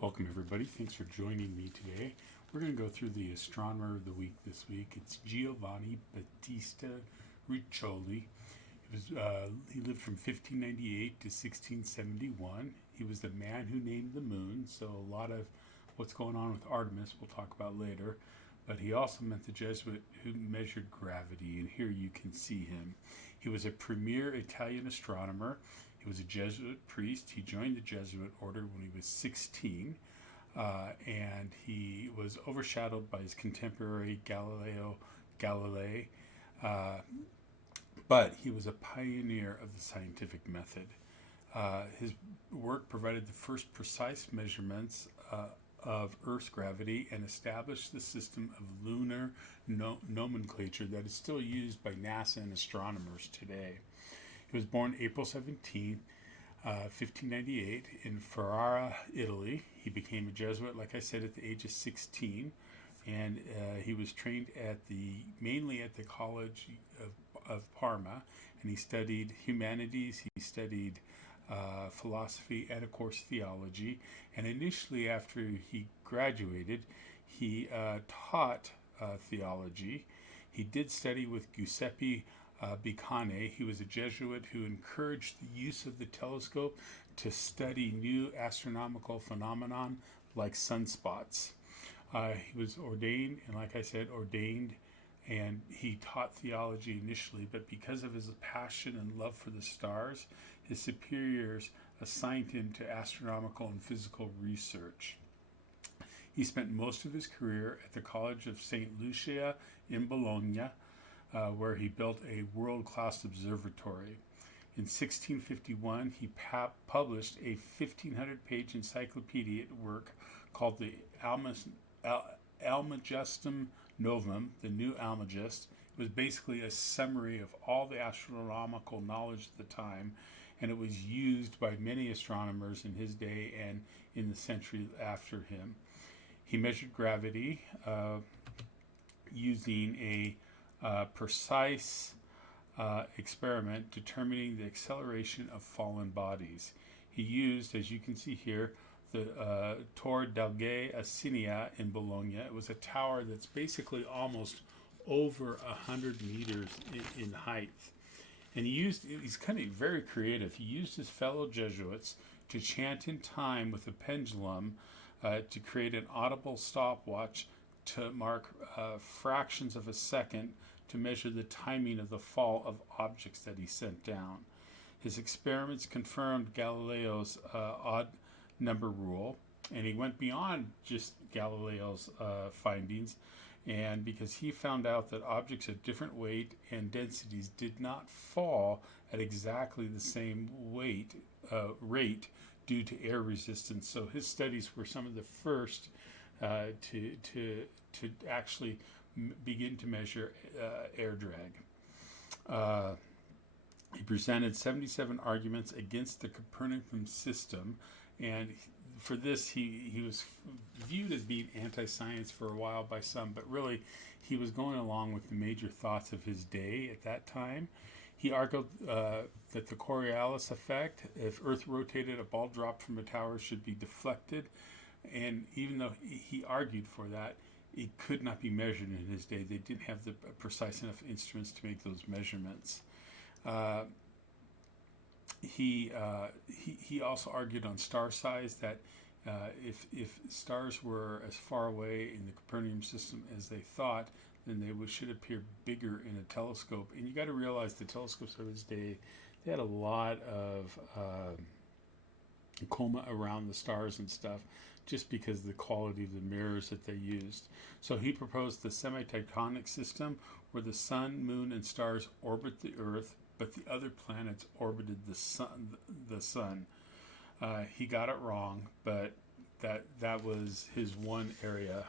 Welcome everybody. Thanks for joining me today. We're going to go through the astronomer of the week this week. It's Giovanni Battista Riccioli. He lived from 1598 to 1671. He was the man who named the moon, so a lot of what's going on with Artemis we'll talk about later. But he also meant the Jesuit who measured gravity, and here you can see him. He was a premier Italian astronomer. He was a Jesuit priest. He joined the Jesuit order when he was 16, and he was overshadowed by his contemporary Galileo Galilei, but he was a pioneer of the scientific method. His work provided the first precise measurements of Earth's gravity and established the system of lunar nomenclature that is still used by NASA and astronomers today. He was born April 17, 1598 in Ferrara, Italy. He became a Jesuit, like I said, at the age of 16, and he was trained mainly at the College of Parma, and he studied humanities, he studied philosophy, and of course theology. And initially, after he graduated, he taught theology. He did study with Giuseppe Bicane. He was a Jesuit who encouraged the use of the telescope to study new astronomical phenomenon like sunspots. He was ordained, and like I said, and he taught theology initially, but because of his passion and love for the stars, his superiors assigned him to astronomical and physical research. He spent most of his career at the College of St. Lucia in Bologna, where he built a world-class observatory. In 1651, he published a 1,500-page encyclopedic work called the Almagestum Novum, the New Almagest. It was basically a summary of all the astronomical knowledge at the time, and it was used by many astronomers in his day and in the century after him. He measured gravity using a precise experiment determining the acceleration of fallen bodies. He used, as you can see here, the Torre degli Asini in Bologna. It was a tower that's basically almost over 100 meters in height. And he's kind of very creative. He used his fellow Jesuits to chant in time with a pendulum to create an audible stopwatch to mark fractions of a second to measure the timing of the fall of objects that he sent down. His experiments confirmed Galileo's odd number rule, and he went beyond just Galileo's findings, and because he found out that objects of different weight and densities did not fall at exactly the same rate due to air resistance. So his studies were some of the first to actually begin to measure air drag. He presented 77 arguments against the Copernican system, and for this he was viewed as being anti-science for a while by some, but really he was going along with the major thoughts of his day at that time. He argued that the Coriolis effect, if Earth rotated, a ball dropped from a tower should be deflected, and even though he argued for that, it could not be measured in his day. They didn't have the precise enough instruments to make those measurements. He also argued on star size that if stars were as far away in the Copernican system as they thought, then they should appear bigger in a telescope. And you got to realize the telescopes of his day, they had a lot of coma around the stars and stuff, just because of the quality of the mirrors that they used. So he proposed the semi-tectonic system, where the sun, moon, and stars orbit the Earth, but the other planets orbited the sun. He got it wrong, but that was his one area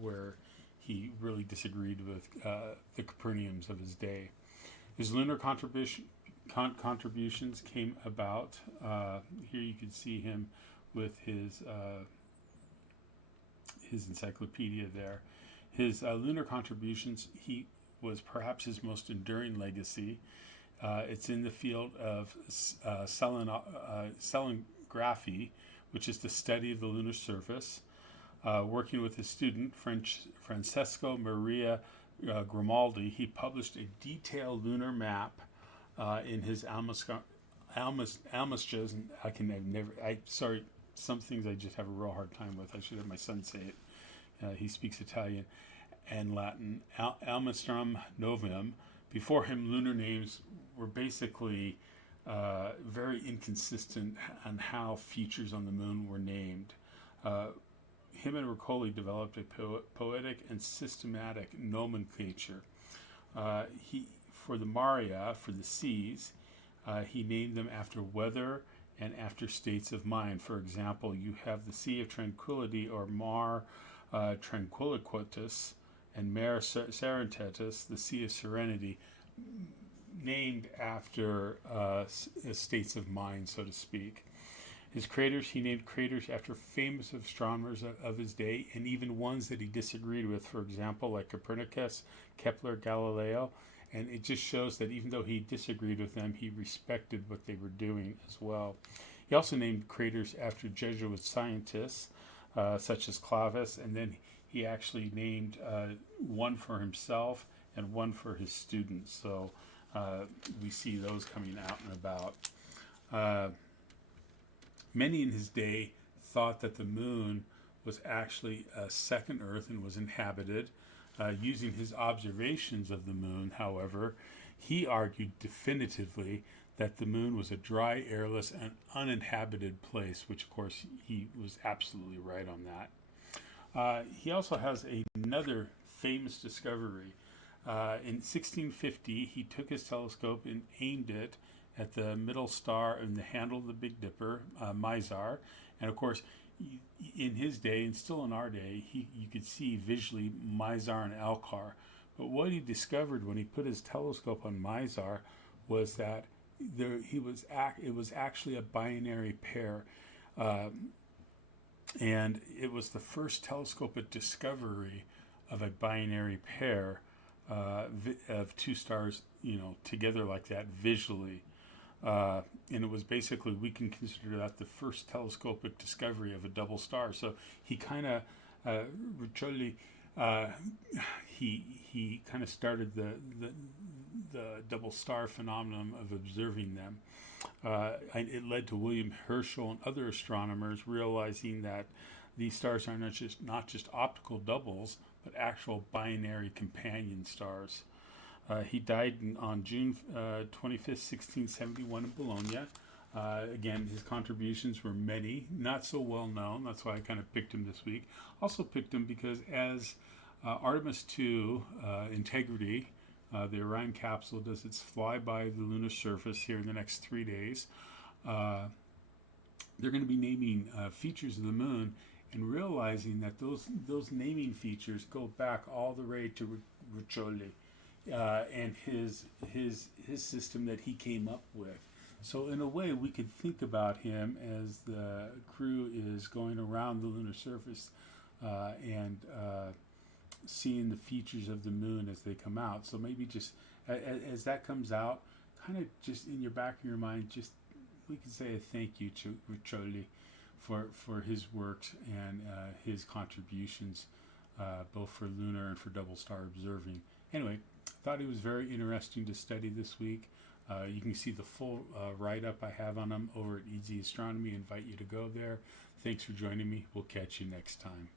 where he really disagreed with the Copernicans of his day. His lunar contributions came about. Here you can see him with his encyclopedia there. His lunar contributions, he was perhaps his most enduring legacy. It's in the field of selenography, which is the study of the lunar surface. Working with his student, Francesco Maria Grimaldi, he published a detailed lunar map in his Almasca, and sorry, some things I just have a real hard time with. I should have my son say it. He speaks Italian and Latin. Almastrum Novum. Before him, lunar names were basically very inconsistent on how features on the moon were named. Him and Riccioli developed a poetic and systematic nomenclature. For the Maria, for the seas, he named them after weather and after states of mind. For example, you have the Sea of Tranquility, or Mar Tranquilitatis, and Mare Serenitatis, the Sea of Serenity, named after states of mind, so to speak. His craters, he named craters after famous astronomers of his day, and even ones that he disagreed with, for example, like Copernicus, Kepler, Galileo. And it just shows that even though he disagreed with them, he respected what they were doing as well. He also named craters after Jesuit scientists, such as Clavis, and then he actually named one for himself and one for his students. So we see those coming out and about. Many in his day thought that the moon was actually a second Earth and was inhabited. Using his observations of the moon, however, he argued definitively that the moon was a dry, airless, and uninhabited place, which of course he was absolutely right on that. He also has another famous discovery. In 1650, he took his telescope and aimed it at the middle star in the handle of the Big Dipper, Mizar, and of course, in his day, and still in our day, you could see visually Mizar and Alcar. But what he discovered when he put his telescope on Mizar was that it was actually a binary pair, and it was the first telescopic discovery of a binary pair of two stars, together like that visually. And it was basically, we can consider that the first telescopic discovery of a double star. So he kind of, Riccioli, he kind of started the double star phenomenon of observing them. It led to William Herschel and other astronomers realizing that these stars are not just optical doubles, but actual binary companion stars. He died on June 25th, 1671 in Bologna. Again, his contributions were many, not so well known. That's why I kind of picked him this week. Also picked him because as Artemis II, Intregity, the Orion capsule, does its flyby of the lunar surface here in the next 3 days, they're going to be naming features of the moon and realizing that those naming features go back all the way to Riccioli. And his system that he came up with. So in a way, we could think about him as the crew is going around the lunar surface and seeing the features of the moon as they come out. So maybe just as that comes out, kind of just in your back of your mind, just we could say a thank you to Riccioli for his works and his contributions, both for lunar and for double star observing. Anyway, thought he was very interesting to study this week. You can see the full write-up I have on him over at Eadsy Astronomy. I invite you to go there. Thanks for joining me. We'll catch you next time.